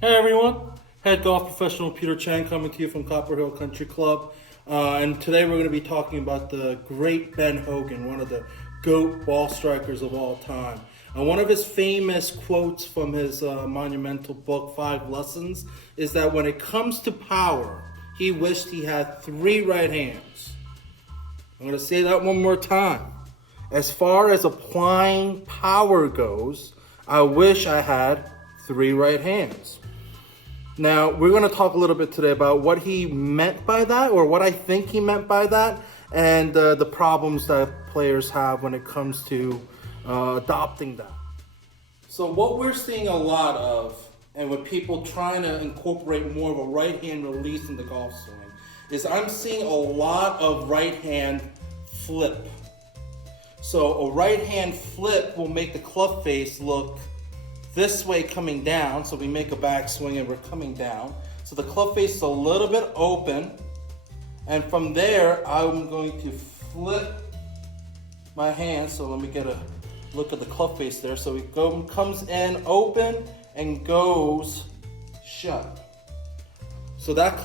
Hey everyone, head golf professional Peter Chang coming to you from Copper Hill Country Club. And today we're going to be talking about the great Ben Hogan, one of the GOAT ball strikers of all time. And one of his famous quotes from his monumental book, Five Lessons, is that when it comes to power, he wished he had three right hands. I'm going to say that one more time. As far as applying power goes, I wish I had three right hands. Now, we're going to talk a little bit today about what he meant by that, or what I think he meant by that, and the problems that players have when it comes to adopting that. So what we're seeing a lot of, and with people trying to incorporate more of a right hand release in the golf swing, is I'm seeing a lot of right hand flip. So a right hand flip will make the club face look this way coming down, so we make a backswing and we're coming down. So the club face is a little bit open, and from there I'm going to flip my hand. So let me get a look at the club face there. So it comes in open and goes shut. So that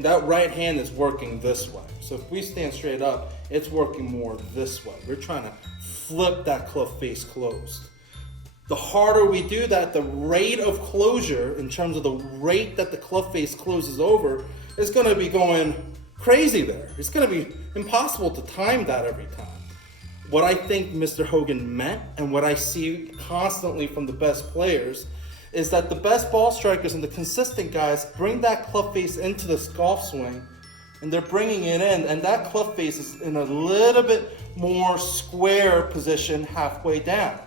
that right hand is working this way. So if we stand straight up, it's working more this way. We're trying to flip that club face closed. The harder we do that, the rate of closure, in terms of the rate that the club face closes over, is going to be going crazy there. It's going to be impossible to time that every time. What I think Mr. Hogan meant, and what I see constantly from the best players, is that the best ball strikers and the consistent guys bring that club face into this golf swing, and they're bringing it in, and that club face is in a little bit more square position halfway down.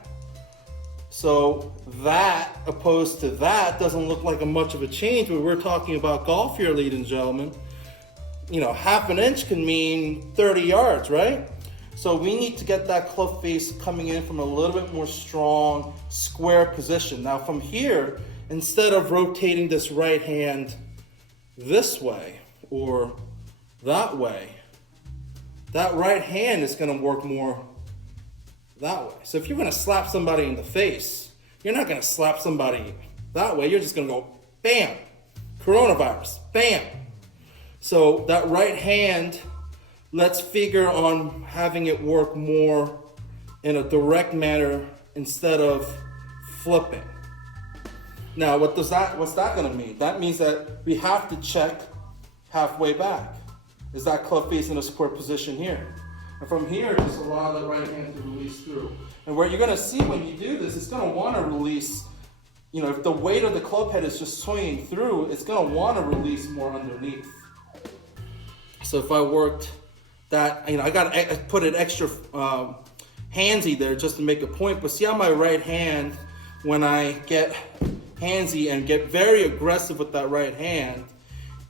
So that, opposed to that, doesn't look like much of a change, but we're talking about golf here, ladies and gentlemen. You know, half an inch can mean 30 yards, right? So we need to get that club face coming in from a little bit more strong, square position. Now from here, instead of rotating this right hand this way or that way, that right hand is going to work more that way. So if you're going to slap somebody in the face, you're not going to slap somebody that way. You're just going to go, bam, coronavirus, bam. So that right hand, let's figure on having it work more in a direct manner instead of flipping. Now, what's that going to mean? That means that we have to check halfway back. Is that club face in a square position here? And from here, just allow the right hand to release through. And what you're going to see when you do this, it's going to want to release, you know, if the weight of the club head is just swinging through, it's going to want to release more underneath. So if I worked that, you know, I put an extra handsy there just to make a point. But see how my right hand, when I get handsy and get very aggressive with that right hand,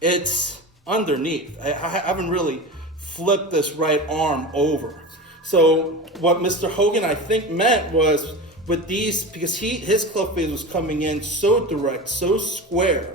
it's underneath. I haven't really flip this right arm over. So what Mr. Hogan, I think, meant was with these, because his club face was coming in so direct, so square,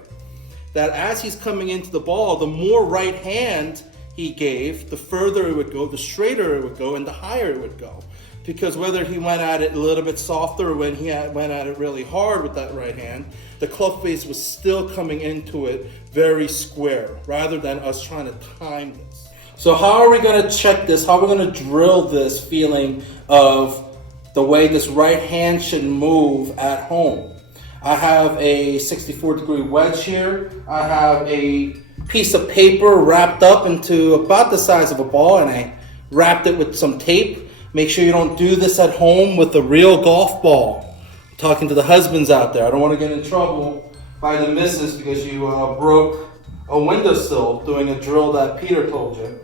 that as he's coming into the ball, the more right hand he gave, the further it would go, the straighter it would go, and the higher it would go. Because whether he went at it a little bit softer or when he went at it really hard with that right hand, the club face was still coming into it very square, rather than us trying to time this. So how are we going to check this? How are we going to drill this feeling of the way this right hand should move at home? I have a 64-degree wedge here. I have a piece of paper wrapped up into about the size of a ball, and I wrapped it with some tape. Make sure you don't do this at home with a real golf ball. I'm talking to the husbands out there. I don't want to get in trouble by the missus because you broke a windowsill doing a drill that Peter told you.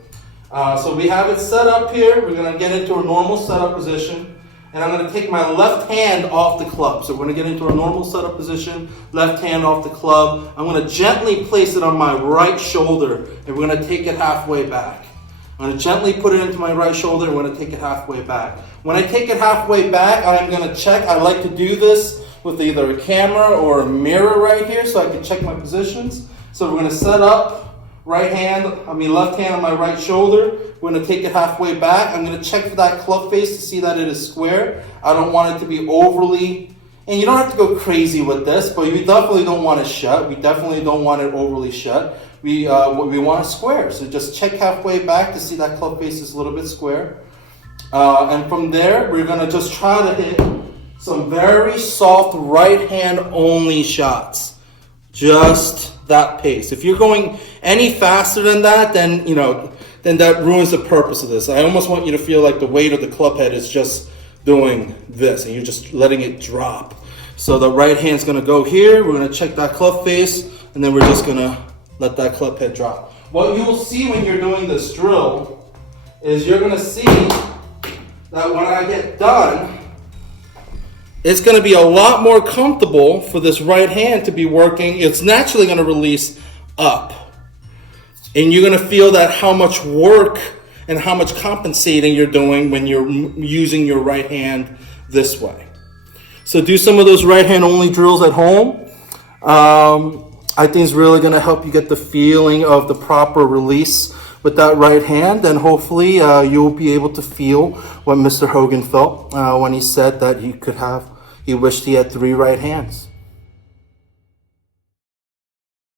So we have it set up here. We're going to get into a normal setup position. And I'm going to take my left hand off the club. So we're going to get into a normal setup position, left hand off the club. I'm going to gently place it on my right shoulder, and we're going to take it halfway back. I'm going to gently put it into my right shoulder, and we're going to take it halfway back. When I take it halfway back, I'm going to check. I like to do this with either a camera or a mirror right here so I can check my positions. So we're going to set up. Left hand on my right shoulder. We're going to take it halfway back. I'm going to check for that club face to see that it is square. I don't want it to be overly And you don't have to go crazy with this, but you definitely don't want it shut. We definitely don't want it overly shut. We want it square. So just check halfway back to see that club face is a little bit square. And from there, we're going to just try to hit some very soft right hand only shots. Just that pace. If you're going any faster than that, then that ruins the purpose of this. I almost want you to feel like the weight of the club head is just doing this, and you're just letting it drop. So the right hand's going to go here. We're going to check that club face, and then we're just going to let that club head drop. What you'll see when you're doing this drill is you're going to see that when I get done, it's going to be a lot more comfortable for this right hand to be working. It's naturally going to release up. And you're going to feel that how much work and how much compensating you're doing when you're using your right hand this way. So do some of those right hand only drills at home. I think it's really going to help you get the feeling of the proper release with that right hand, and hopefully you'll be able to feel what Mr. Hogan felt when he said that he wished he had 3 right hands.